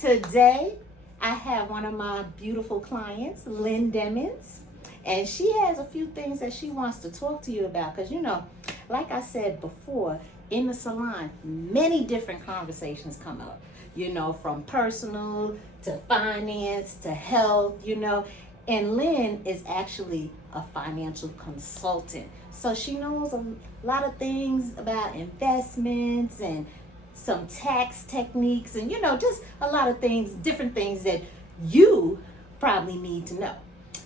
Today, I have one of my beautiful clients, Lynn Demmons, and she has a few things that she wants to talk to you about. Because, like I said before, in the salon, many different conversations come up, from personal to finance to health, And Lynn is actually a financial consultant. So she knows a lot of things about investments and some tax techniques and, just a lot of things, different things that you probably need to know.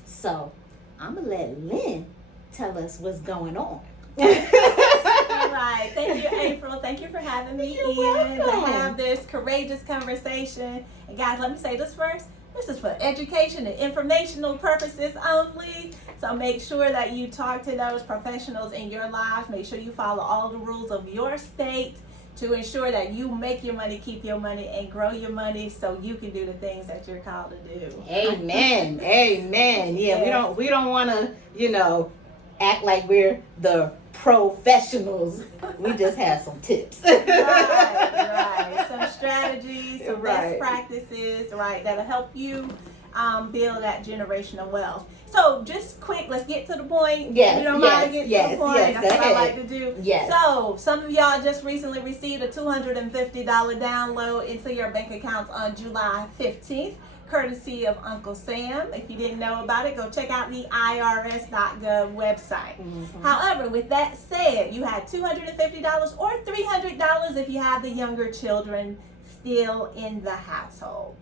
So I'm going to let Lynn tell us what's going on. All right. Thank you, April. Thank you for having me to have this courageous conversation. And guys, let me say this first. This is for education and informational purposes only. So make sure that you talk to those professionals in your lives. Make sure you follow all the rules of your state to ensure that you make your money, keep your money, and grow your money so you can do the things that you're called to do. Amen. Amen. Yeah, yes. we don't want to, act like we're the professionals. We just have some tips. Right. Some strategies, some best practices, that'll help you build that generational wealth. So just quick, let's get to the point. Yes, you don't mind to get to the point. Yes, that's what I like to do. Yes. So some of y'all just recently received a $250 download into your bank accounts on July 15th. Courtesy of Uncle Sam. If you didn't know about it, go check out the irs.gov website. Mm-hmm. However, with that said, you had $250 or $300 if you have the younger children still in the household.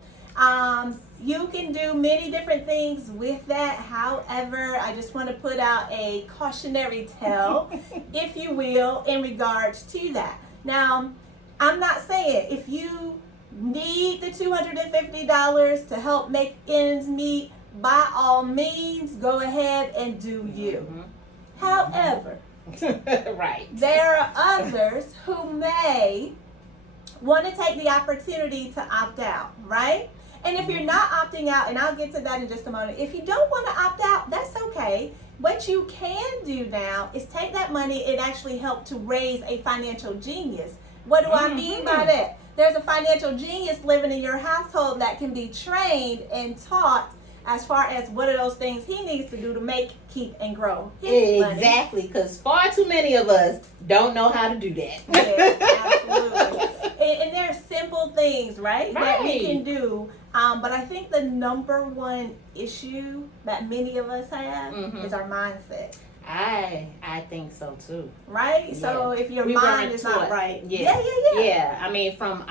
You can do many different things with that. However, I just want to put out a cautionary tale, if you will, in regards to that. Now, I'm not saying if you need the $250 to help make ends meet, by all means, go ahead and do you. Mm-hmm. However, there are others who may want to take the opportunity to opt out, right? And if you're not opting out, and I'll get to that in just a moment, if you don't want to opt out, that's okay. What you can do now is take that money and actually help to raise a financial genius. What do I mean by that? There's a financial genius living in your household that can be trained and taught as far as what are those things he needs to do to make, keep, and grow his money. Exactly, because far too many of us don't know how to do that. Yes, absolutely. And there are simple things, that we can do. But I think the number one issue that many of us have is our mindset. I think so too. Right? Yeah. So if your mind is not right. Yeah. I mean, from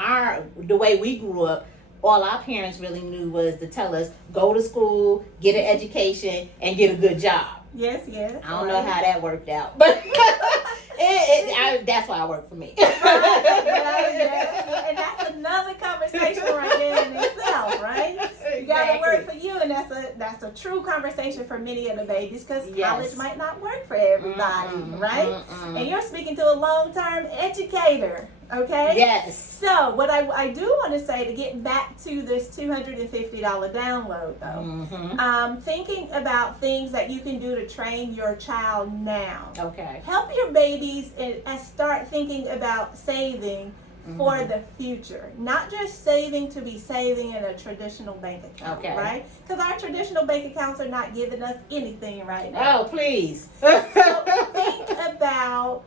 the way we grew up, all our parents really knew was to tell us, go to school, get an education, and get a good job. Yes. I don't know how that worked out, but that's why it worked for me. And that's another conversation right there in itself, right? You gotta work for you, and that's a true conversation for many of the babies, because college might not work for everybody, right? And you're speaking to a long-term educator, okay? Yes. So what I do want to say, to get back to this $250 download though, thinking about things that you can do to train your child now. Okay. Help your babies and start thinking about saving for the future. Not just saving to be saving in a traditional bank account, right? Because our traditional bank accounts are not giving us anything right now. Oh, please. So think about,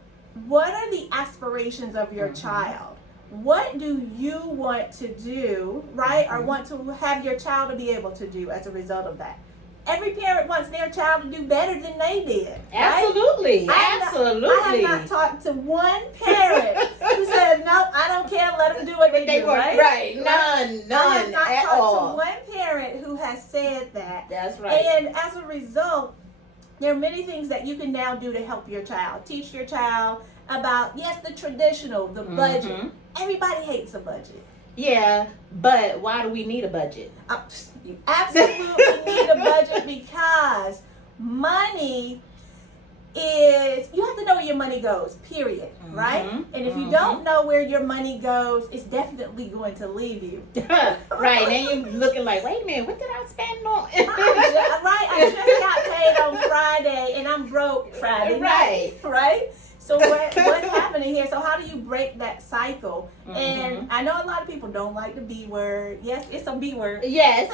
what are the aspirations of your child? What do you want to do, right? Or want to have your child to be able to do as a result of that? Every parent wants their child to do better than they did. Right? Absolutely. I have not talked to one parent who said, nope, I don't care, let them do what they do, right? Right. None I have not at talked all. to one parent who has said that. That's right. And as a result, there are many things that you can now do to help your child. Teach your child about, the traditional, the budget. Everybody hates a budget. Yeah, but why do we need a budget? You absolutely need a budget, because money is, you have to know where your money goes, period, right? And if you don't know where your money goes, it's definitely going to leave you. Right, then you're looking like, wait a minute, what did I spend on? I just got paid on Friday and I'm broke Friday night, right? So what's happening here? So how do you break that cycle? Mm-hmm. And I know a lot of people don't like the B word. Yes, it's a B word. Yes.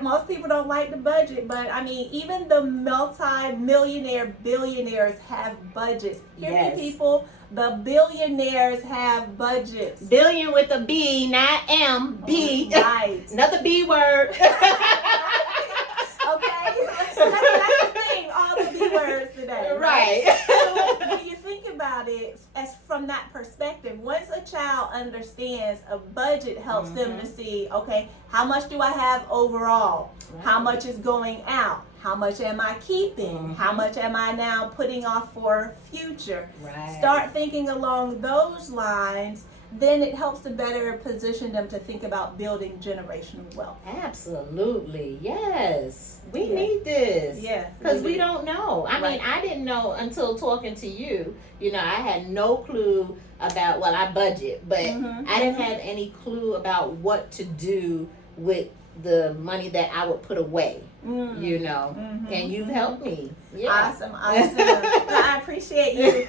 Most people don't like the budget, but I mean, even the multi-millionaire billionaires have budgets. Hear me, people. The billionaires have budgets. Billion with a B, not M. B. Right. Another B word. Okay, that's the thing. All the B words today. Right. So when you think about it, as from that perspective, once a child understands a budget, helps them to see, okay, how much do I have overall? Right. How much is going out? How much am I keeping? How much am I now putting off for future? Right. Start thinking along those lines. Then it helps to better position them to think about building generational wealth. Absolutely. Yes. We need this. Yes. Because we don't know. I mean, I didn't know until talking to you. You know, I had no clue about, well, I budget, but I didn't have any clue about what to do with the money that I would put away. You know, and you've helped me. Yeah. Awesome. I appreciate you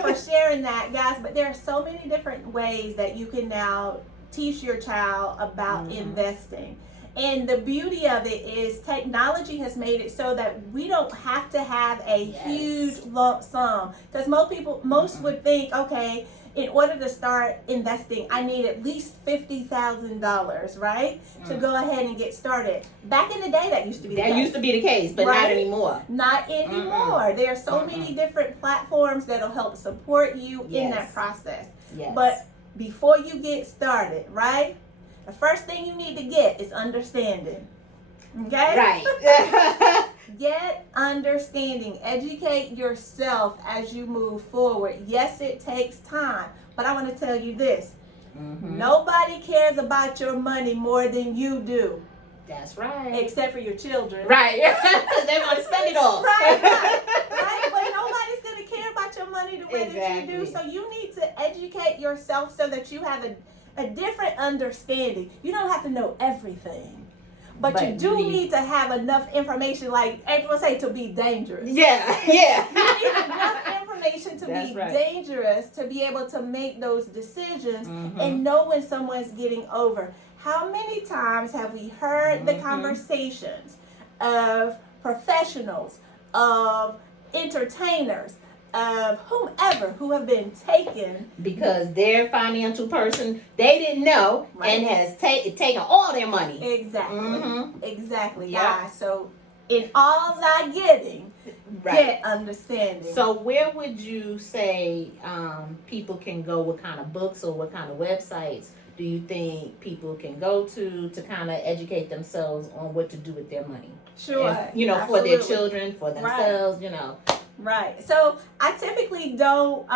for sharing that, guys. But there are so many different ways that you can now teach your child about investing. And the beauty of it is technology has made it so that we don't have to have a huge lump sum. Because most would think, okay, in order to start investing, I need at least $50,000, right? To go ahead and get started. Back in the day, that used to be the case. That used to be the case, but not anymore. Not anymore. There are so many different platforms that'll help support you in that process. Yes. But before you get started, right? The first thing you need to get is understanding. Okay? Right. Get understanding. Educate yourself as you move forward. Yes, it takes time, but I want to tell you this. Nobody cares about your money more than you do. That's right. Except for your children. Right. Because they want to spend it all. Right. But nobody's going to care about your money the way that you do. So you need to educate yourself so that you have a different understanding. You don't have to know everything. But you do need to have enough information, like April say, to be dangerous. Yeah. You need enough information to be dangerous to be able to make those decisions and know when someone's getting over. How many times have we heard the conversations of professionals, of entertainers, of whomever who have been taken because their financial person they didn't know and has taken all their money. Exactly. Yeah. So in all thy getting, get understanding. So where would you say people can go? What kind of books or what kind of websites do you think people can go to kind of educate themselves on what to do with their money? Sure. And, you know, for their children, for themselves, you know. Right. So I typically don't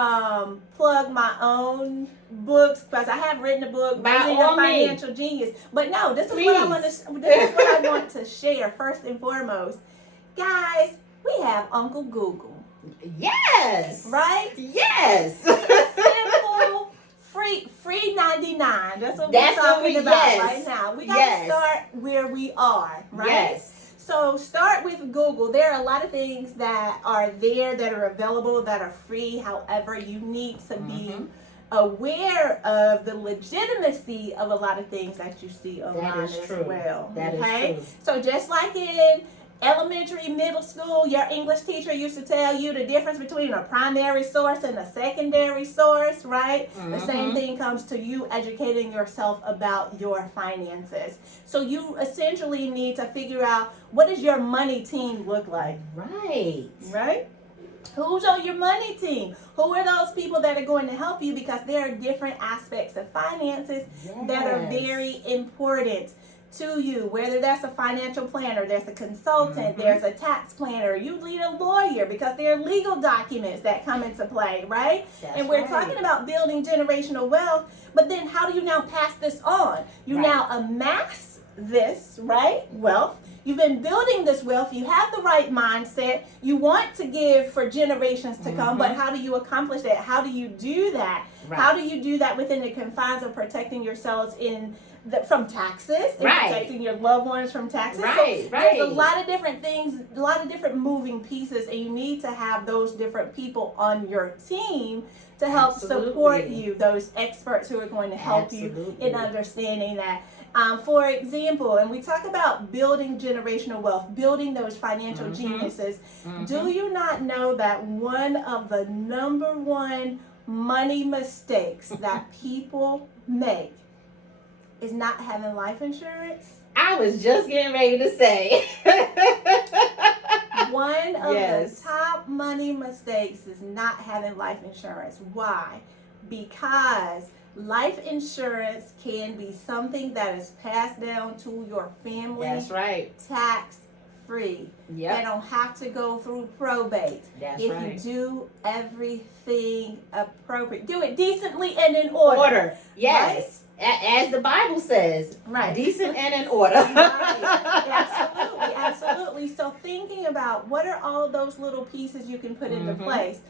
plug my own books because I have written a book, Being a Financial Genius. But no, this is what I want to share first and foremost. Guys, we have Uncle Google. Yes. Right? Yes. Simple, free 99. That's what we're talking about right now. We got to start where we are, right? Yes. So start with Google. There are a lot of things that are there that are available that are free. However, you need to be aware of the legitimacy of a lot of things that you see online as well. That is true. So just like in elementary, middle school, your English teacher used to tell you the difference between a primary source and a secondary source, right? The same thing comes to you educating yourself about your finances. So you essentially need to figure out, what does your money team look like? Right? Who's on your money team? Who are those people that are going to help you? Because there are different aspects of finances that are very important to you, whether that's a financial planner, there's a consultant, there's a tax planner, you need a lawyer because there are legal documents that come into play, right? And we're talking about building generational wealth, but then how do you now pass this on? You now amass this, right, wealth. you've been building this wealth, you have the right mindset, you want to give for generations to come, but how do you accomplish that? How do you do that? Right. How do you do that within the confines of protecting yourselves from taxes, and protecting your loved ones from taxes? Right, so there's a lot of different things, a lot of different moving pieces, and you need to have those different people on your team to help support you, those experts who are going to help you in understanding that. For example, and we talk about building generational wealth, building those financial geniuses. Do you not know that one of the number one money mistakes that people make is not having life insurance? I was just getting ready to say. One of the top money mistakes is not having life insurance. Why? Because life insurance can be something that is passed down to your family. That's right. Tax free. Yep. They don't have to go through probate. That's if right. you do everything appropriate, do it decently and in order. Yes. Right? As the Bible says, right. Decent and in order. Right. Absolutely. So thinking about what are all those little pieces you can put into place.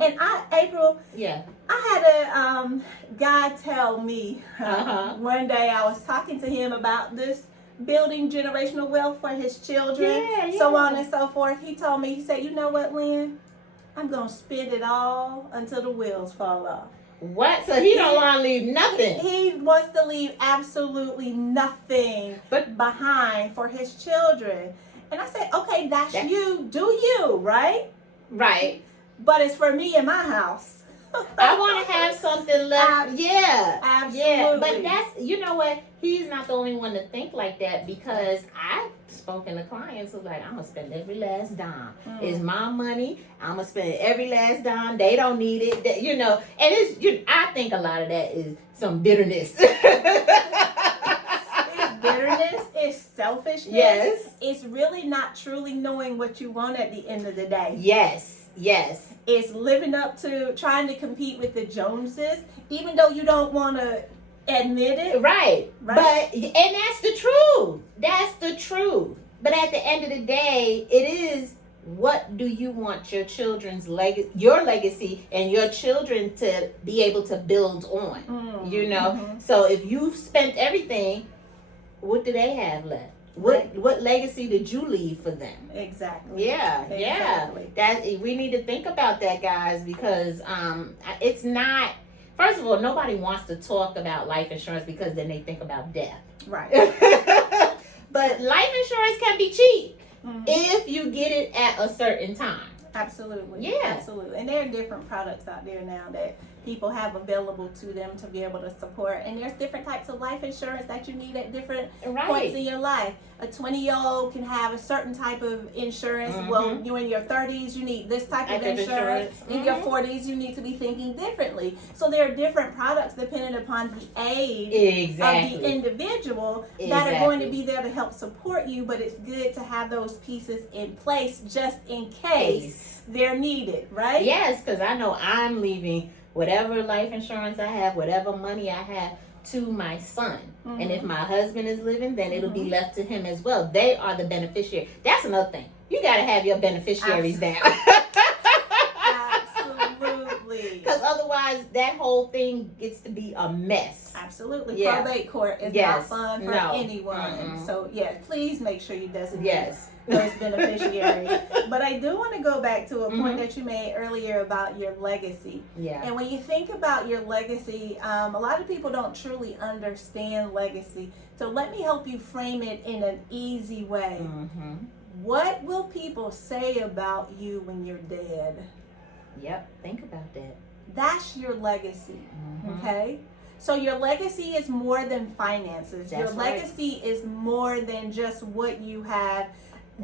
And April, I had a guy tell me one day, I was talking to him about this building generational wealth for his children, so on and so forth. He told me, he said, you know what, Lynn? I'm going to spend it all until the wheels fall off. What? So he don't want to leave nothing. He wants to leave absolutely nothing behind for his children. And I said, okay, that's you. Do you, right? Right. But it's for me in my house. I want to have something left. Absolutely. Yeah. But that's, you know what? He's not the only one to think like that, because I've spoken to clients who's like, I'm going to spend every last dime. It's my money. I'm going to spend every last dime. They don't need it. You know, and I think a lot of that is some bitterness. It's bitterness. It's selfishness. Yes. It's really not truly knowing what you want at the end of the day. Yes. It's living up to trying to compete with the Joneses, even though you don't want to admit it. Right. But, and that's the truth. That's the truth. But at the end of the day, it is, what do you want your children's your legacy and your children to be able to build on? You know? So if you've spent everything, what do they have left? What legacy did you leave for them? Exactly. Yeah. That we need to think about that, guys, because it's not. First of all, nobody wants to talk about life insurance because then they think about death. Right. But life insurance can be cheap if you get it at a certain time. Absolutely. Yeah. Absolutely. And there are different products out there now that people have available to them to be able to support. And there's different types of life insurance that you need at different points in your life. A 20-year-old can have a certain type of insurance. Well, you're in your 30s, you need this type of insurance. In your 40s, you need to be thinking differently. So there are different products depending upon the age of the individual that are going to be there to help support you. But it's good to have those pieces in place just in case they're needed, right? Yes, because I know I'm leaving whatever life insurance I have, whatever money I have, to my son. And if my husband is living, then it'll be left to him as well. They are the beneficiary. That's another thing. You got to have your beneficiaries down. Absolutely. Because otherwise, that whole thing gets to be a mess. Absolutely. Probate court is not fun for anyone. So, please make sure you designate those beneficiaries. But I do want to go back to a point that you made earlier about your legacy. And when you think about your legacy, a lot of people don't truly understand legacy. So let me help you frame it in an easy way. What will people say about you when you're dead? Think about that. That's your legacy. Okay? So your legacy is more than finances. Your legacy is more than just what you have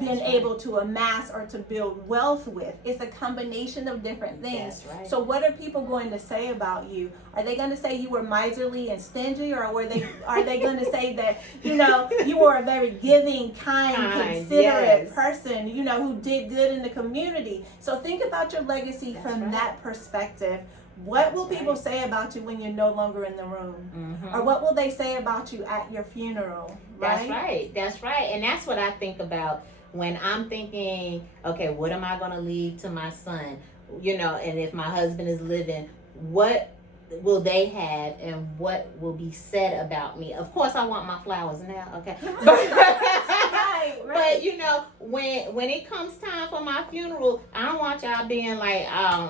been able to amass or to build wealth with. It's a combination of different things. So what are people going to say about you? Are they going to say you were miserly and stingy, or are they going to say that, you know, you were a very giving, kind, considerate person, you know, who did good in the community? So think about your legacy from that perspective. What will people say about you when you're no longer in the room? Or what will they say about you at your funeral? Right? That's right. And that's what I think about when I'm thinking, okay, what am I going to leave to my son? You know, and if my husband is living, what will they have and what will be said about me? Of course, I want my flowers now, okay? Right. But you know, when it comes time for my funeral, I don't want y'all being like, oh,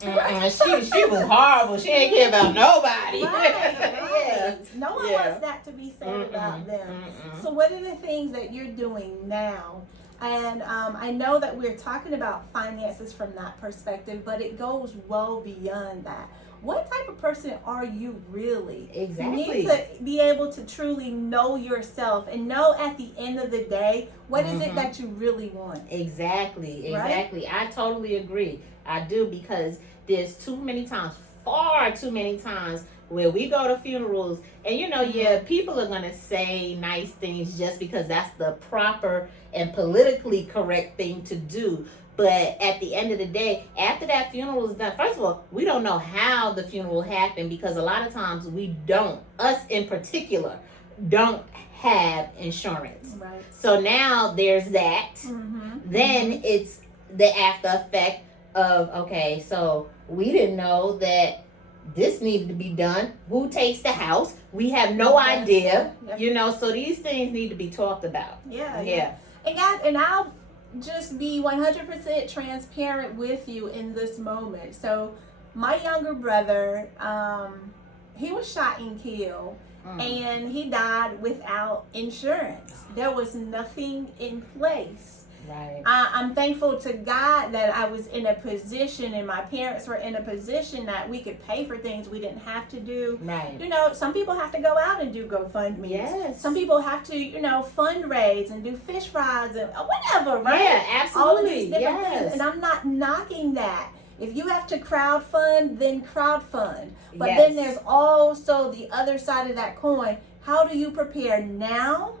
she was horrible. She ain't care about nobody. Right. Yeah. No one wants that to be said about them. So what are the things that you're doing now? And I know that we're talking about finances from that perspective, but it goes well beyond that. What type of person are you really? Exactly. You need to be able to truly know yourself and know at the end of the day, what is it that you really want? Exactly. Right? I totally agree. I do, because there's too many times, far too many times, where we go to funerals and you know, people are going to say nice things just because that's the proper and politically correct thing to do. But at the end of the day, after that funeral is done, first of all, we don't know how the funeral happened, because a lot of times us in particular, don't have insurance. Right. So now there's that. Then it's the after effect of, okay, so we didn't know that this needed to be done. Who takes the house? We have no idea. You know, so these things need to be talked about. Yeah. And I'll just be 100% transparent with you in this moment. So my younger brother, he was shot and killed, and he died without insurance. There was nothing in place. Right. I'm thankful to God that I was in a position and my parents were in a position that we could pay for things we didn't have to do. Right. You know, some people have to go out and do GoFundMe. Yes. Some people have to, you know, fundraise and do fish fries and whatever, right? Yeah, absolutely. All of these different things. And I'm not knocking that. If you have to crowdfund, then crowdfund. But then there's also the other side of that coin. How do you prepare now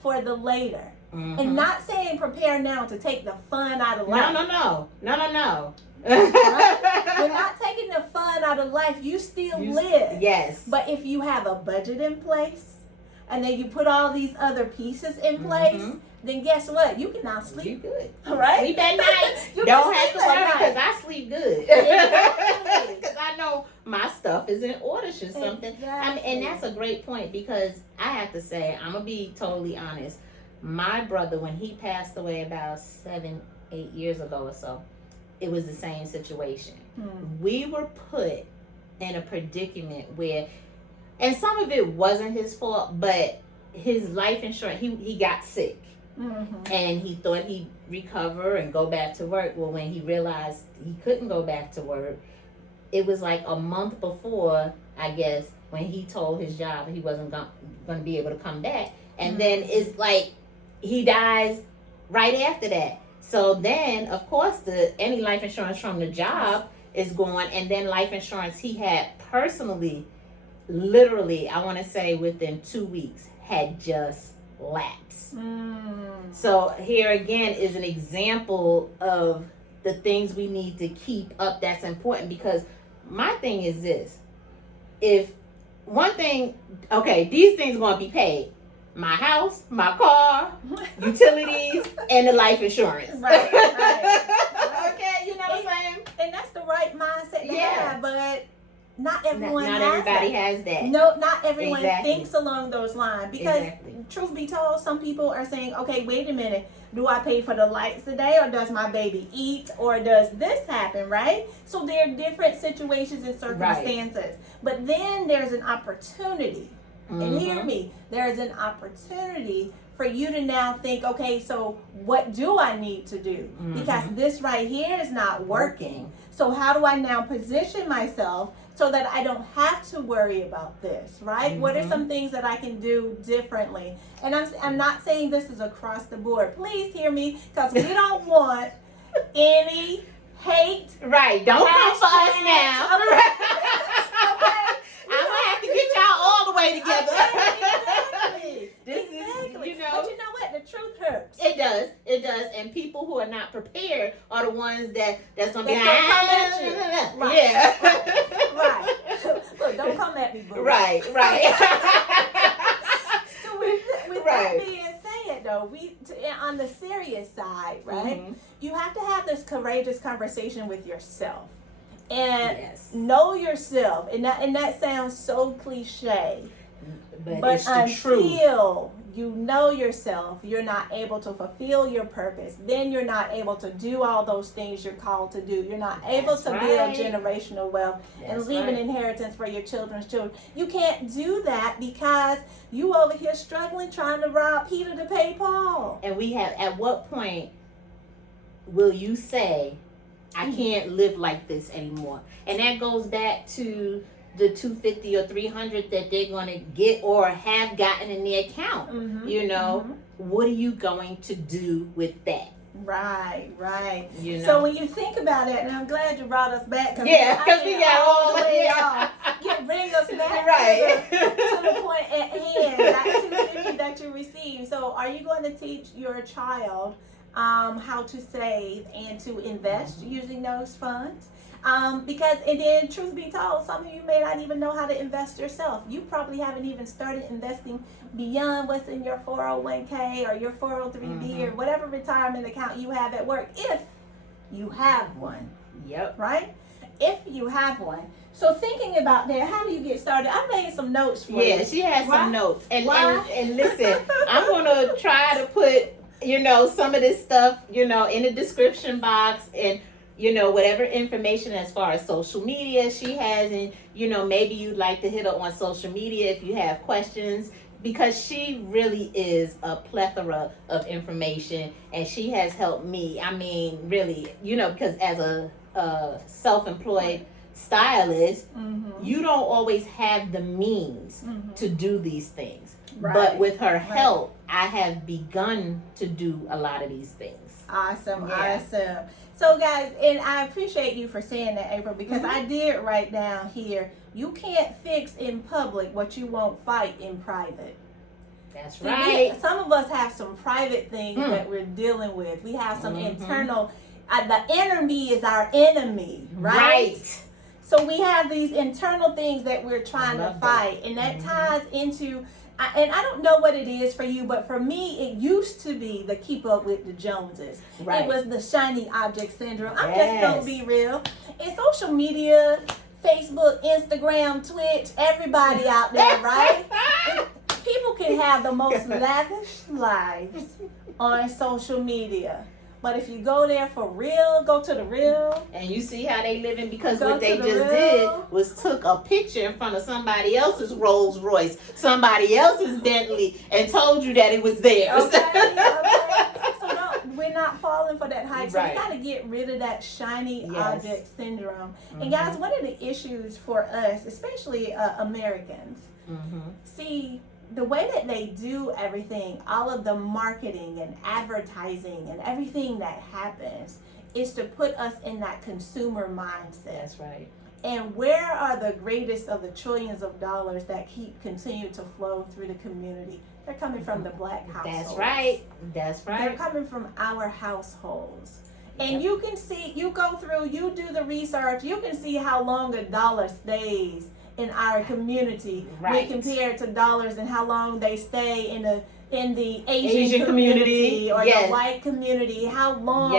for the later? And not saying prepare now to take the fun out of life. No. Right? You're not taking the fun out of life. You still live. Yes. But if you have a budget in place, and then you put all these other pieces in place, then guess what? You can now sleep. You good. Right? Sleep at night. You Don't can have to sleep at worry, night. because I sleep good. Exactly. Because I know my stuff is in order, should something. I mean, and that's a great point, because I have to say, I'm going to be totally honest. My brother, when he passed away about 7-8 years ago or so, it was the same situation. We were put in a predicament where, and some of it wasn't his fault, but his life insurance, he got sick. And he thought he'd recover and go back to work. Well, when he realized he couldn't go back to work, it was like a month before, I guess, when he told his job he wasn't going to be able to come back. And then it's like he dies right after that. So then, of course, any life insurance from the job is gone. And then life insurance he had personally, literally, I want to say within 2 weeks, had just lapsed. So here again is an example of the things we need to keep up that's important, because my thing is this. If one thing, okay, these things are going to be paid. My house, my car, utilities, and the life insurance. Right. Okay, you know what I'm saying? And that's the right mindset to have, but not everyone Not has everybody that. has that. No, not everyone Exactly. thinks along those lines, because truth be told, some people are saying, okay, wait a minute, do I pay for the lights today, or does my baby eat, or does this happen, right? So there are different situations and circumstances. But then there's an opportunity, and hear me, there's an opportunity for you to now think, okay, so what do I need to do? Because this right here is not working. So how do I now position myself so that I don't have to worry about this, right? What are some things that I can do differently? And I'm not saying this is across the board. Please hear me, because we don't want any hate. Right, don't come for us now. Okay. I'm going to have to get y'all all the way together. Exactly. This is, you know. But you know what? The truth hurts. It It does. And people who are not prepared are the ones that's gonna be That's gonna come at you. Right. Yeah. Right. Look, don't come at me, boo. Right. So with that being said, though, on the serious side, right? Mm-hmm. You have to have this courageous conversation with yourself, and Yes. know yourself. And that sounds so cliche, but it's the truth. until you know yourself, you're not able to fulfill your purpose. Then you're not able to do all those things you're called to do. You're not able to build generational wealth and leave an inheritance for your children's children. You can't do that because you over here struggling trying to rob Peter to pay Paul. And we have, at what point will you say, I can't live like this anymore? And that goes back to the 250 or 300 that they're going to get or have gotten in their account. Mm-hmm. You know, what are you going to do with that? Right. You know? So when you think about it, and I'm glad you brought us back. Because we got all the way off. Bring us back to the point at hand, that 250 that you received. So are you going to teach your child how to save and to invest using those funds? Because, and then truth be told, some of you may not even know how to invest yourself. You probably haven't even started investing beyond what's in your 401k or your 403b or whatever retirement account you have at work, if you have one. Yep. Right? If you have one. So thinking about that, how do you get started? I made some notes for you. Yeah, she has some notes. And listen, I'm going to try to put, some of this stuff, in the description box, and whatever information as far as social media she has, and maybe you'd like to hit her on social media if you have questions, because she really is a plethora of information, and she has helped me. I mean, really, because as a self-employed stylist, you don't always have the means to do these things. Right. But with her help, I have begun to do a lot of these things. Awesome. So guys, and I appreciate you for saying that, April, because I did write down here, you can't fix in public what you won't fight in private. That's right. Some of us have some private things that we're dealing with. We have some internal, the enemy is our enemy, right? So we have these internal things that we're trying to fight, and that ties into, and I don't know what it is for you, but for me, it used to be the keep up with the Joneses. Right. It was the shiny object syndrome. I'm just going to be real. In social media, Facebook, Instagram, Twitch, everybody out there, right? People can have the most lavish lives on social media. But if you go there for real, go to the real. And you see how they living, because what they just did was took a picture in front of somebody else's Rolls Royce, somebody else's Bentley, and told you that it was theirs. Okay. So no, we're not falling for that hype. So we got to get rid of that shiny object syndrome. And guys, one of the issues for us, especially Americans, see, the way that they do everything, all of the marketing and advertising and everything that happens, is to put us in that consumer mindset. That's right. And where are the greatest of the trillions of dollars that continue to flow through the community? They're coming from the black households. That's right. They're coming from our households. And you can see, you go through, you do the research, you can see how long a dollar stays in our community when compared to dollars, and how long they stay in the Asian community or the white community, how long,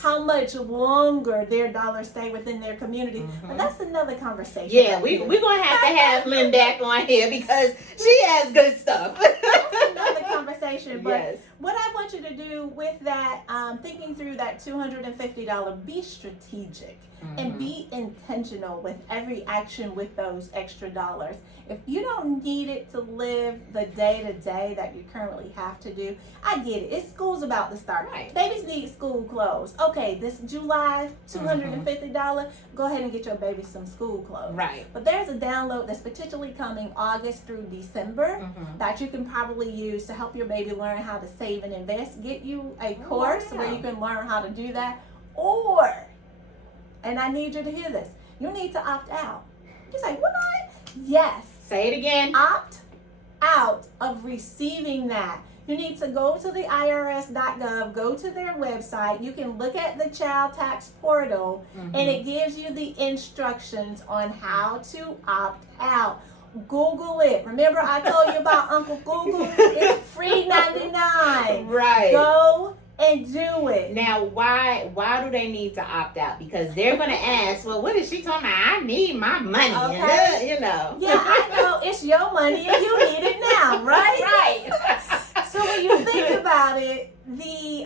how much longer their dollars stay within their community. But that's another conversation. Yeah, we're going to have Lynn back on here, because she has good stuff. That's another conversation. But what I want you to do with that, thinking through that $250, be strategic and be intentional with every action with those extra dollars. If you don't need it to live the day-to-day that you currently have to do, I get it. It's school's about to start. Babies need school clothes. Okay, this July, $250, go ahead and get your baby some school clothes. But there's a download that's potentially coming August through December that you can probably use to help your baby learn how to save and invest. Get you a course where you can learn how to do that. Or, and I need you to hear this, you need to opt out. You say, what? Yes. Say it again. Opt out of receiving that. You need to go to the IRS.gov, go to their website. You can look at the child tax portal, and it gives you the instructions on how to opt out. Google it. Remember I told you about Uncle Google? It's free 99. Right. Go and do it. Now, why do they need to opt out? Because they're going to ask, well, what is she talking about? I need my money. Okay. You know. Yeah, I know. It's your money and you need it now, right? Right. So when you think about it, the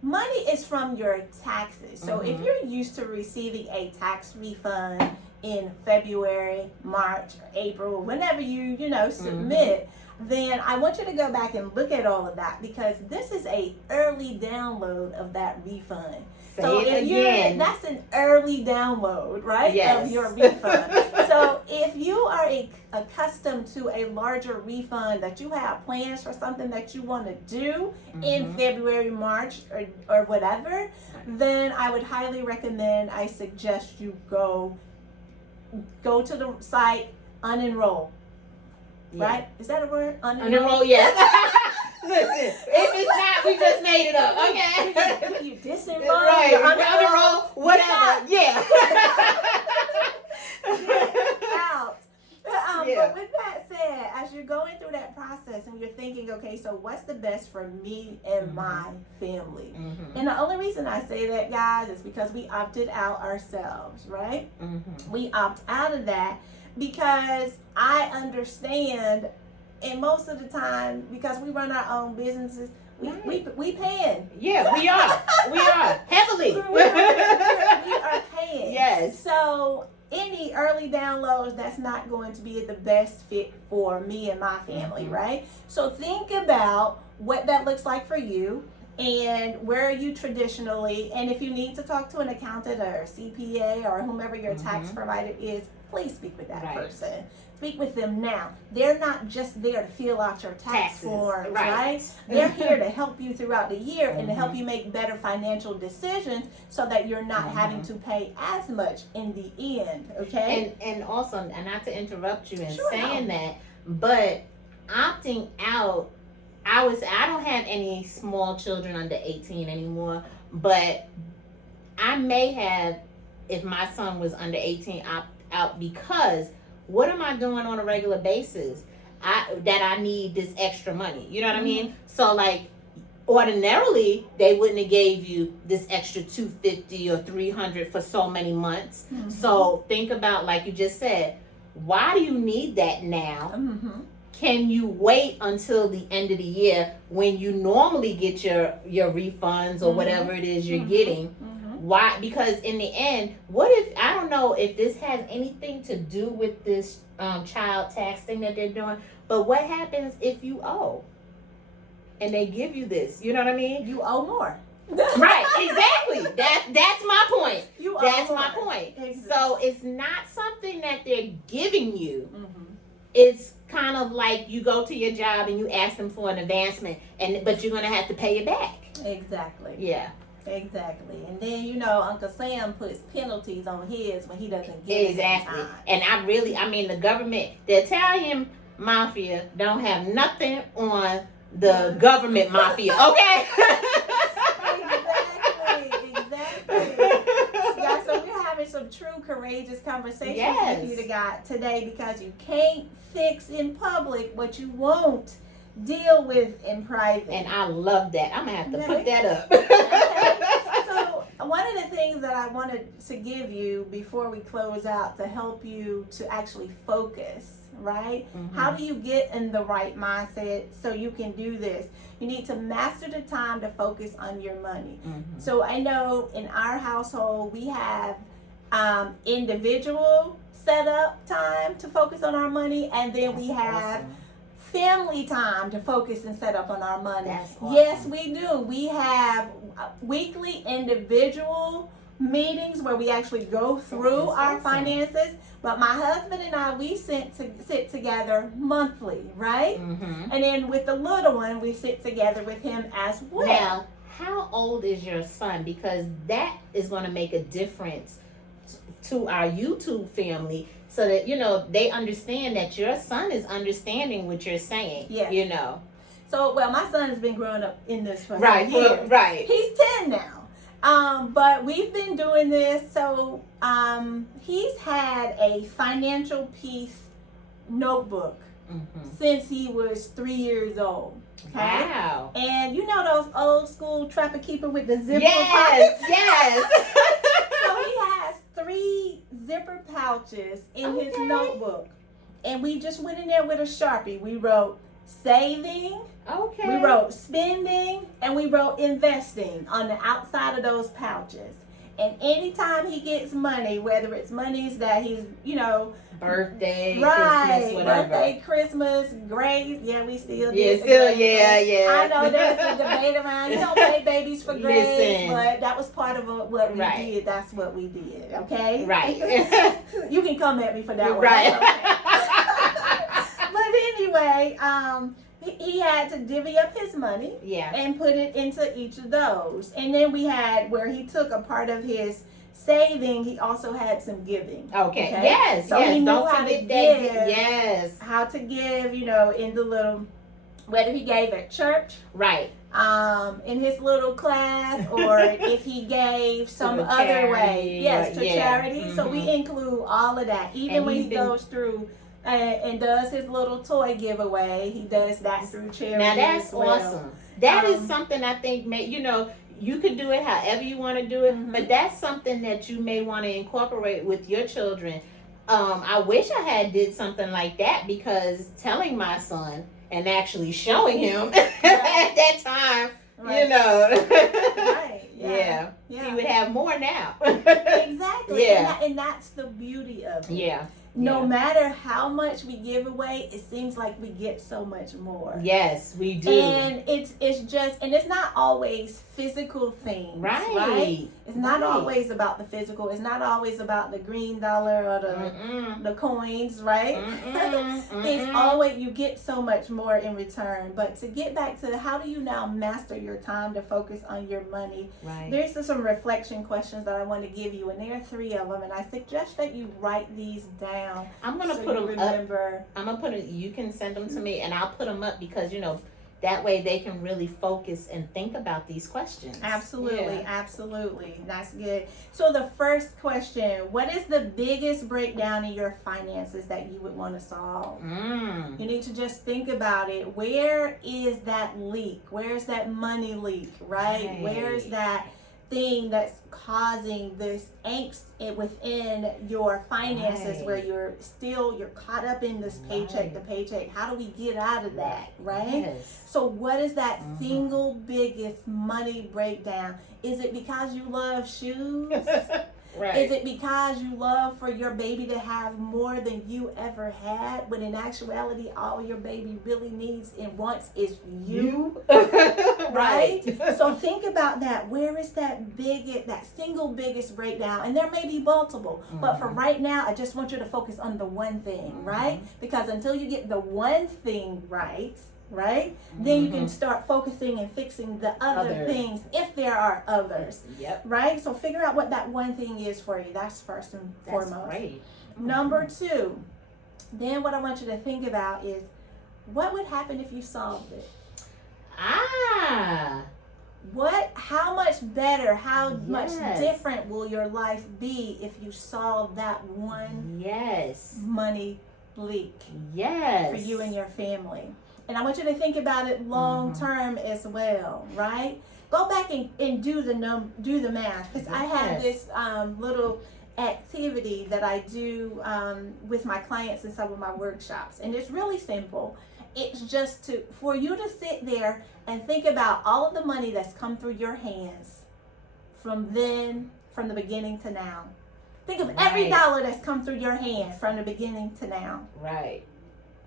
money is from your taxes. So if you're used to receiving a tax refund in February, March, April, whenever you submit, then I want you to go back and look at all of that, because this is a early download of that refund. That's an early download, right? Yes. Of your refund. So if you are accustomed to a larger refund, that you have plans for something that you want to do in February, March, or whatever, then I would highly recommend, I suggest you go to the site, unenroll. Yeah. Right? Is that a word? Unenroll, yes. Listen, if it's not, we just made it up, okay? You disenroll, right, you unenroll, whatever, yeah. Out. But with that said, as you're going through that process and you're thinking, okay, so what's the best for me and my family? And the only reason I say that, guys, is because we opted out ourselves, right? We opt out of that because I understand, and most of the time, because we run our own businesses, we paying. Yeah, we are heavily. We are paying. Yes. So any early downloads, that's not going to be the best fit for me and my family, right? So think about what that looks like for you, and where are you traditionally, and if you need to talk to an accountant or a CPA or whomever your tax provider is, please speak with that person. Speak with them now. They're not just there to fill out your tax forms, right? They're here to help you throughout the year and to help you make better financial decisions, so that you're not having to pay as much in the end, okay? And also, and not to interrupt you in saying that, but opting out, I don't have any small children under 18 anymore, but I may have, if my son was under 18, opt out, because what am I doing on a regular basis that I need this extra money? You know what I mean? So like, ordinarily they wouldn't have gave you this extra $250 or $300 for so many months. So think about, like you just said, why do you need that now? Can you wait until the end of the year when you normally get your refunds or whatever it is you're getting? Why? Because in the end, what if, I don't know if this has anything to do with this child tax thing that they're doing, but what happens if you owe and they give you this? You know what I mean? You owe more. Right, exactly. That's my point. That's my point. Exactly. So it's not something that they're giving you. It's kind of like you go to your job and you ask them for an advancement, but you're gonna have to pay it back. Exactly. Yeah. Exactly. And then, Uncle Sam puts penalties on his when he doesn't get exactly. it. And I mean, the government, the Italian mafia don't have nothing on the government mafia, okay? Exactly. Yeah, so we're having some true courageous conversations with you today, because you can't fix in public what you won't deal with in private. And I love that. I'm gonna have to put that up. So one of the things that I wanted to give you before we close out, to help you to actually focus, right? How do you get in the right mindset so you can do this? You need to master the time to focus on your money. So I know in our household we have individual setup time to focus on our money, and then we have family time to focus and set up on our money. Yes, we do. We have weekly individual meetings where we actually go through our finances. But my husband and I, we sit together monthly, right? And then with the little one, we sit together with him as well. Now, how old is your son? Because that is going to make a difference to our YouTube family, so that they understand that your son is understanding what you're saying. Yeah. So, well, my son has been growing up in this for Right, some years. right. He's 10 now. But we've been doing this. So he's had a financial peace notebook since he was 3 years old. Okay? Wow. And you know those old school Trapper Keeper with the zipper Yes, pockets? yes. So he has 3 zipper pouches in his notebook. And we just went in there with a Sharpie. We wrote saving, Okay. we wrote spending, and we wrote investing on the outside of those pouches. And anytime he gets money, whether it's monies that he's, birthday, right, Christmas, whatever. birthday, Christmas, grades, we still do. Yeah, some still, grades. yeah. I know there's a debate around, you don't pay babies for grades, Listen. but that was part of what we Right. did. That's what we did, okay? Right. You can come at me for that one. Right. But anyway, he had to divvy up his money Yeah. and put it into each of those. And then we had where he took a part of his saving, he also had some giving. Okay. Yes. So yes. he knew Don't how to forget that. give. Yes. How to give, in the little, whether he gave at church, Right. in his little class, or if he gave some the other charity, way. Yes, to yeah. charity. So we include all of that. Even And when he's he been- goes through and does his little toy giveaway, he does that through charity. Now that's as well. awesome. That is Um, something I think you could do it however you want to do it, Mhm. but that's something that you may want to incorporate with your children. I wish I had did something like that, because telling my son and actually showing him at that time, Right. Right. yeah, Yeah. he would have more now. Exactly. Yeah. And that's the beauty of it. Yeah. No Yeah. matter how much we give away, it seems like we get so much more. Yes, we do. And it's just, and it's not always physical things. Right. It's not Right. always about the physical. It's not always about the green dollar or the coins, right? It's always, you get so much more in return. But to get back to how do you now master your time to focus on your money? Right. There's some reflection questions that I want to give you, and there are 3 of them, and I suggest that you write these down. I'm gonna so put you them up. remember. I'm gonna put it. You can send them to me, and I'll put them up, because that way they can really focus and think about these questions. Absolutely, Yeah. absolutely. That's good. So the first question, what is the biggest breakdown in your finances that you would want to solve? You need to just think about it. Where is that leak? Where's that money leak, right? Where's that thing that's causing this angst within your finances, Right. where you're caught up in this paycheck to paycheck? How do we get out of that, right? Yes. So what is that single biggest money breakdown? Is it because you love shoes? Right. Is it because you love for your baby to have more than you ever had, when in actuality all your baby really needs and wants is you? Right? So think about that. Where is that single biggest breakdown? And there may be multiple, but for right now, I just want you to focus on the one thing, right? Because until you get the one thing right, then you can start focusing and fixing the other things, if there are others. Yep. Right? So figure out what that one thing is for you. That's first and That's foremost. great. Number 2, then what I want you to think about is, what would happen if you solved it? How much better, how much different will your life be if you solve that one money leak for you and your family? And I want you to think about it long term as well, right? Go back and do the math, because I have this little activity that I do with my clients in some of my workshops, and it's really simple. It's just for you to sit there and think about all of the money that's come through your hands from the beginning to now. Think of every dollar that's come through your hands from the beginning to now. Right.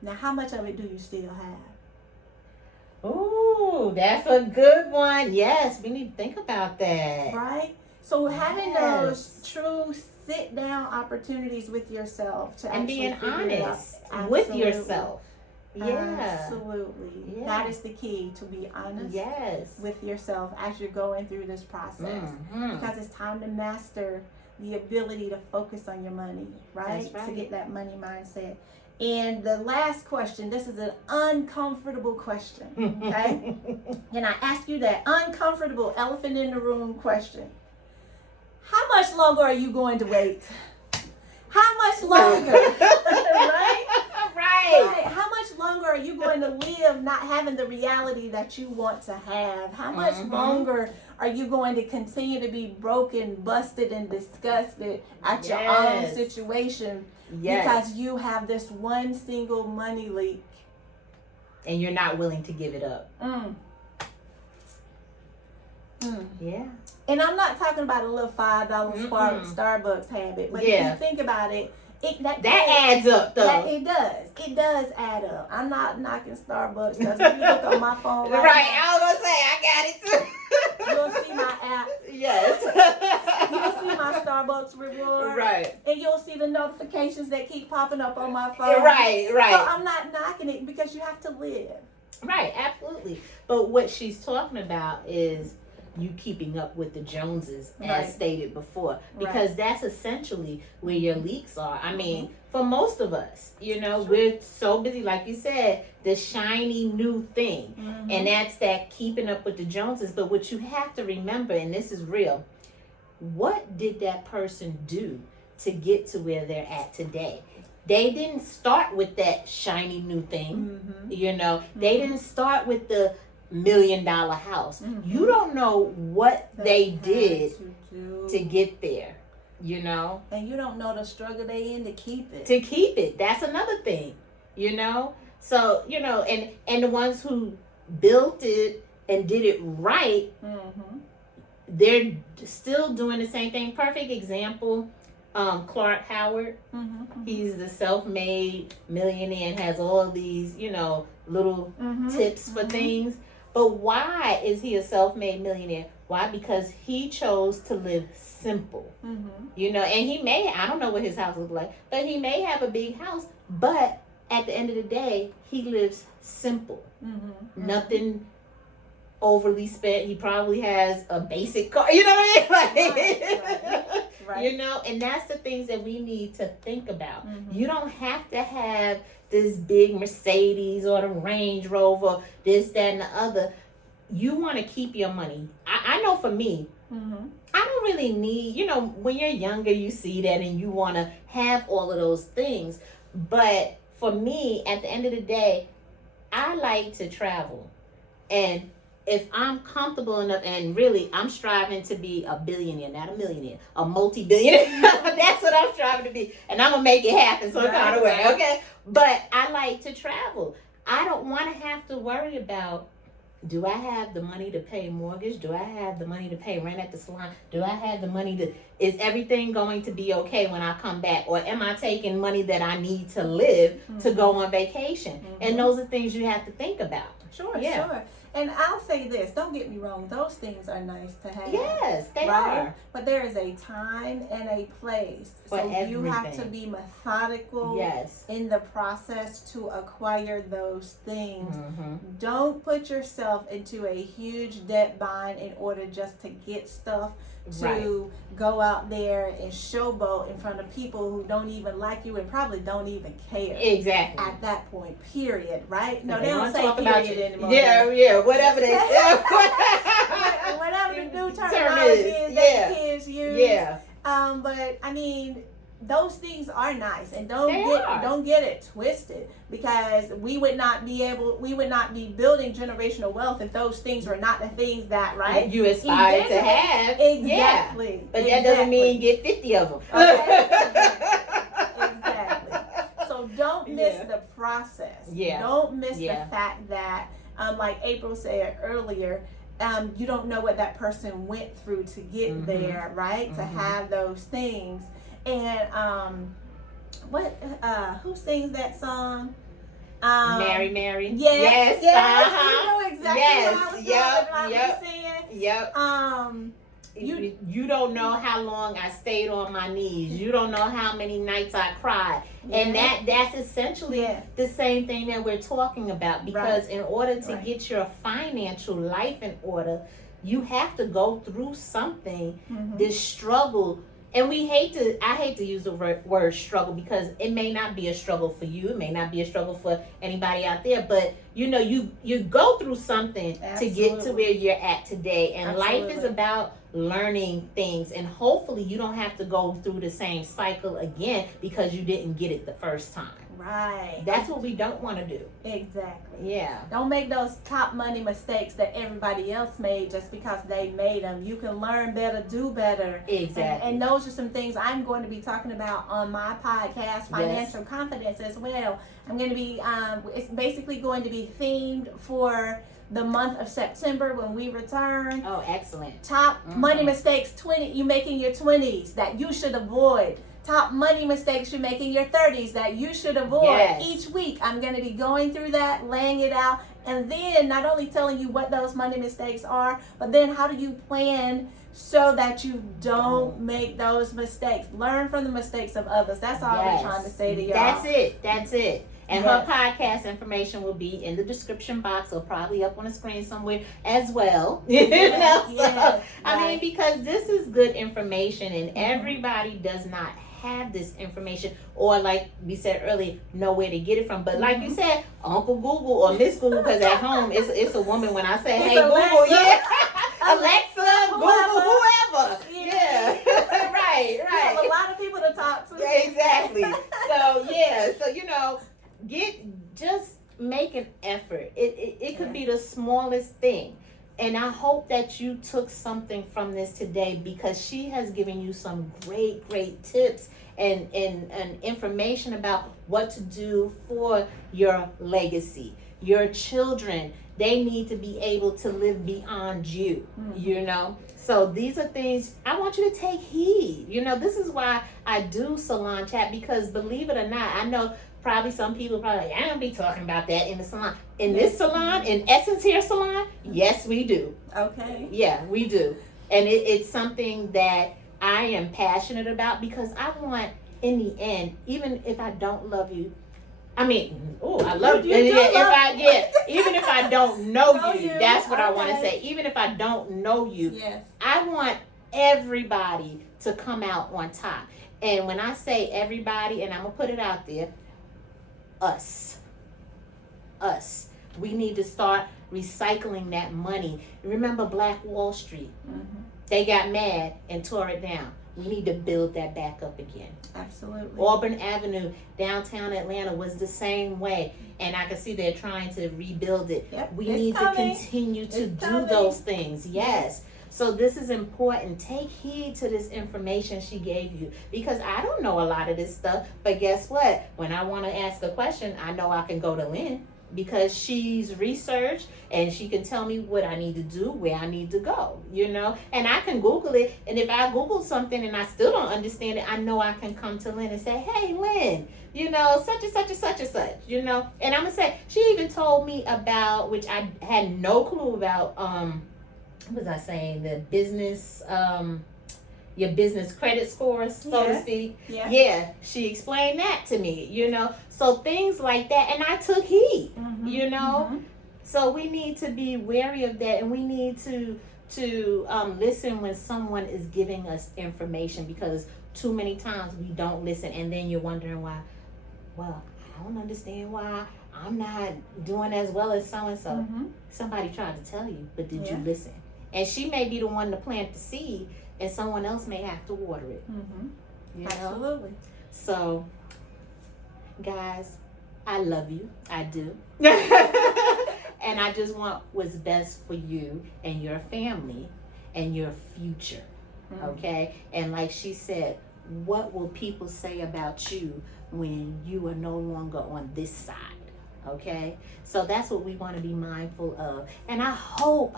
Now, how much of it do you still have? Ooh, that's a good one. Yes, we need to think about that. Right? So having those true sit-down opportunities with yourself to And actually being figure it out. honest with yourself. Absolutely. Yeah. That is the key, to be honest with yourself as you're going through this process. Because it's time to master the ability to focus on your money, right? That's right. To get that money mindset. And the last question, this is an uncomfortable question, okay? And I ask you that uncomfortable elephant in the room question. How much longer are you going to wait? How much longer? Right? Right. How much longer are you going to live not having the reality that you want to have? How much longer are you going to continue to be broken, busted, and disgusted at your own situation because you have this one single money leak? And you're not willing to give it up. Yeah. And I'm not talking about a little $5 Starbucks habit, but if you think about it, that adds up, though. It does add up. I'm not knocking Starbucks because if you look on my phone right now, I was gonna say I got it too. You'll see my app. Yes. You'll see my Starbucks reward. Right. And you'll see the notifications that keep popping up on my phone. Right. So I'm not knocking it because you have to live. Right, absolutely. But what she's talking about is you keeping up with the Joneses, as stated before, because that's essentially where your leaks are. I mean, for most of us, we're so busy, like you said, the shiny new thing, and that's that keeping up with the Joneses. But what you have to remember, and this is real, what did that person do to get to where they're at today? They didn't start with that shiny new thing, They didn't start with the $1 million house. You don't know what they did to get there, And you don't know the struggle they in to keep it. That's another thing, So, and the ones who built it and did it right, they're still doing the same thing. Perfect example, Clark Howard. He's the self-made millionaire and has all these, little tips for things. But why is he a self-made millionaire? Why? Because he chose to live simple. And he may, I don't know what his house looks like, but he may have a big house, but at the end of the day, he lives simple. Nothing overly spent. He probably has a basic car, you know what I mean? Right. And that's the things that we need to think about. You don't have to have this big Mercedes or the Range Rover, this, that, and the other. You want to keep your money. I know for me, I don't really need, when you're younger, you see that and you want to have all of those things. But for me, at the end of the day, I like to travel. And if I'm comfortable enough, and really, I'm striving to be a billionaire, not a millionaire, a multi-billionaire. That's what I'm striving to be. And I'm going to make it happen some kind of way, okay? But I like to travel. I don't want to have to worry about, do I have the money to pay mortgage? Do I have the money to pay rent at the salon? Do I have the money to, is everything going to be okay when I come back? Or am I taking money that I need to live to go on vacation? And those are things you have to think about. Sure. And I'll say this, don't get me wrong, those things are nice to have. Yes, they are. But there is a time and a place. For everything. You have to be methodical in the process to acquire those things. Don't put yourself into a huge debt bind in order just to get stuff to go out there and showboat in front of people who don't even like you and probably don't even care. Exactly. At that point, period, right? No, they don't say talk period anymore. Yeah, whatever they say. Whatever the new terminology is that kids use. Yeah. But I mean, those things are nice, and don't get it twisted, because we would not be building generational wealth if those things were not the things that you aspire to have. Exactly. But that doesn't mean get 50 of them. Okay. Exactly. So don't miss the process. Don't miss the fact that, like April said earlier, you don't know what that person went through to get there, right? To have those things. And who sings that song? Mary. Yes. Uh-huh. You know exactly what I was saying. You don't know how long I stayed on my knees. You don't know how many nights I cried. And that's essentially the same thing that we're talking about, because in order to get your financial life in order, you have to go through something, this struggle And I hate to use the word struggle, because it may not be a struggle for you. It may not be a struggle for anybody out there, but you go through something to get to where you're at today. And life is about learning things, and hopefully you don't have to go through the same cycle again because you didn't get it the first time. Right. That's what we don't want to do. Exactly. Yeah. Don't make those top money mistakes that everybody else made just because they made them. You can learn better, do better. Exactly. And those are some things I'm going to be talking about on my podcast, Financial Confidence, as well. I'm going to be, it's basically going to be themed for the month of September when we return. Oh, excellent. Top money mistakes you make in your 20s that you should avoid. Top money mistakes you make in your 30s that you should avoid. Yes. Each week I'm going to be going through that, laying it out, and then not only telling you what those money mistakes are, but then how do you plan so that you don't make those mistakes. Learn from the mistakes of others. That's all we're trying to say to y'all. That's it. And her podcast information will be in the description box, or probably up on the screen somewhere as well. I mean, because this is good information, and everybody does not have this information, or like we said earlier, know where to get it from. But like you said, Uncle Google or Miss Google, because at home it's a woman. When I say, hey Alexa, Google, Alexa, Google, whoever. Yeah. right. You have a lot of people to talk to. Exactly. So just make an effort. It could be the smallest thing. And I hope that you took something from this today, because she has given you some great tips and information about what to do for your legacy. Your children, they need to be able to live beyond you, So these are things I want you to take heed. This is why I do Salon Chat, because believe it or not, I know probably some people like, I don't be talking about that in the salon. In this salon, in Essence Hair Salon, yes, we do. Okay. Yeah, we do. And it's something that I am passionate about, because I want, in the end, even if I don't love you, I love you. Even if I don't know you, that's what I want to say. Even if I don't know you, I want everybody to come out on top. And when I say everybody, and I'm going to put it out there, us. We need to start recycling that money. Remember Black Wall Street? They got mad and tore it down. We need to build that back up again. Absolutely. Auburn Avenue, downtown Atlanta, was the same way. And I can see they're trying to rebuild it. We need to continue to do those things. Yes. So this is important. Take heed to this information she gave you, because I don't know a lot of this stuff. But guess what? When I want to ask a question, I know I can go to Lynn, because she's researched and she can tell me what I need to do, where I need to go, and I can Google it. And if I Google something and I still don't understand it, I know I can come to Lynn and say, hey Lynn, such and such and such and such, and I'm gonna say, she even told me about, which I had no clue about, what was I saying, the business, your business credit scores, so to speak. Yeah, she explained that to me, So things like that, and I took heed, So we need to be wary of that, and we need to listen when someone is giving us information, because too many times we don't listen, and then you're wondering why. Well, I don't understand why I'm not doing as well as so-and-so. Somebody tried to tell you, but did you listen? And she may be the one to plant the seed, and someone else may have to water it. Absolutely. So, guys, I love you. I do. And I just want what's best for you and your family and your future. Okay? And like she said, what will people say about you when you are no longer on this side? Okay, so that's what we want to be mindful of. And I hope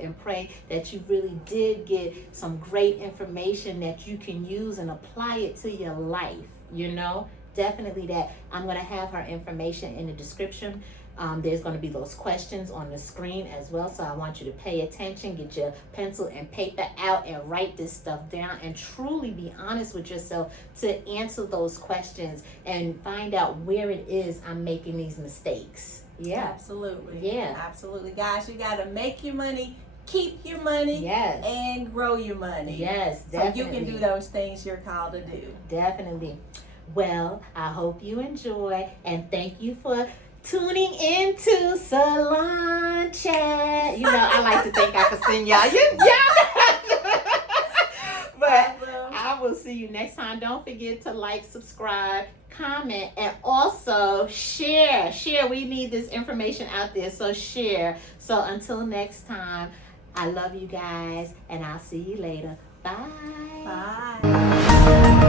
and pray that you really did get some great information that you can use and apply it to your life. Definitely that. I'm going to have her information in the description. There's going to be those questions on the screen as well. So I want you to pay attention, get your pencil and paper out and write this stuff down, and truly be honest with yourself to answer those questions and find out where it is I'm making these mistakes. Yeah. Absolutely. Yeah. Absolutely. Guys, you got to make your money, keep your money Yes. and grow your money. Yes, So definitely. you can do those things you're called to do. Definitely. Well, I hope you enjoy, and thank you for tuning into Salon Chat. You know, I like to think I can sing y'all. But I will see you next time. Don't forget to like, subscribe, comment, and also share. We need this information out there, so share. So until next time, I love you guys, and I'll see you later. Bye. Bye.